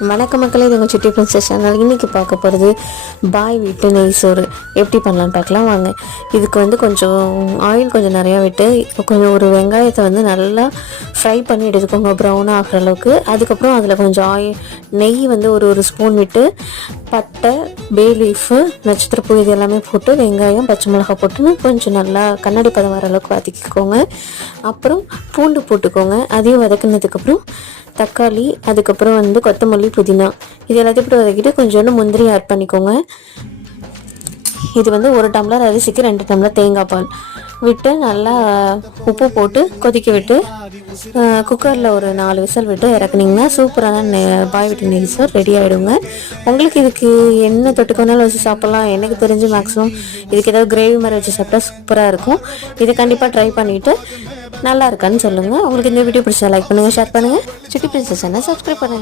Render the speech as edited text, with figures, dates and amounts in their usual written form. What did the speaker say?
வணக்க மக்களே, இது உங்கள் சிட்டி பிரின்சஸ் சேனல். இன்றைக்கி பார்க்க போகிறது பாய் வீட்டு நெய் சோறு எப்படி பண்ணலான்னு பார்க்கலாம் வாங்க. இதுக்கு கொஞ்சம் ஆயில் கொஞ்சம் நிறையா விட்டு கொஞ்சம் ஒரு வெங்காயத்தை நல்லா ஃப்ரை பண்ணி எடுத்துக்கோங்க, ப்ரௌனாக ஆகிற அளவுக்கு. அதுக்கப்புறம் அதில் கொஞ்சம் நெய் ஒரு ஸ்பூன் விட்டு பட்டை, பே லீஃபு, நட்சத்திரப்பூ இது எல்லாமே போட்டு வெங்காயம், பச்சை மிளகாய் போட்டு கொஞ்சம் நல்லா கண்ணாடி பதம் வர அளவுக்கு வதக்கிக்கோங்க. அப்புறம் பூண்டு போட்டுக்கோங்க. அதையும் வதக்கினதுக்கப்புறம் தக்காளி, அதுக்கப்புறம் கொத்தமல்லி, புதினா இது எல்லாத்தையும் போட்டு வதக்கிட்டு கொஞ்சோண்டு முந்திரி ஆட் பண்ணிக்கோங்க. இது 1 டம்ளர் அரிசிக்கு 2 டம்ளர் தேங்காய் பால் விட்டு நல்லா உப்பு போட்டு கொதிக்க விட்டு குக்கரில் ஒரு 4 விசில் விட்டு இறக்குனிங்கன்னா சூப்பரான பாய் வீட்டு நெய் சோறு ரெடி ஆகிடுங்க. உங்களுக்கு இதுக்கு என்ன தொட்டுக்கோனாலும் வச்சு சாப்பிட்லாம். எனக்கு தெரிஞ்சு மேக்ஸிமம் இதுக்கு ஏதாவது கிரேவி மாதிரி வச்சு சாப்பிட்டா சூப்பராக இருக்கும். இதை கண்டிப்பாக ட்ரை பண்ணிவிட்டு நல்லா இருக்கான்னு சொல்லுங்கள். உங்களுக்கு இந்த வீடியோ பிடிச்சா லைக் பண்ணுங்கள், ஷேர் பண்ணுங்கள், சிட்டி பிரின்சஸ் சேனலை சப்ஸ்கிரைப் பண்ணுங்கள்.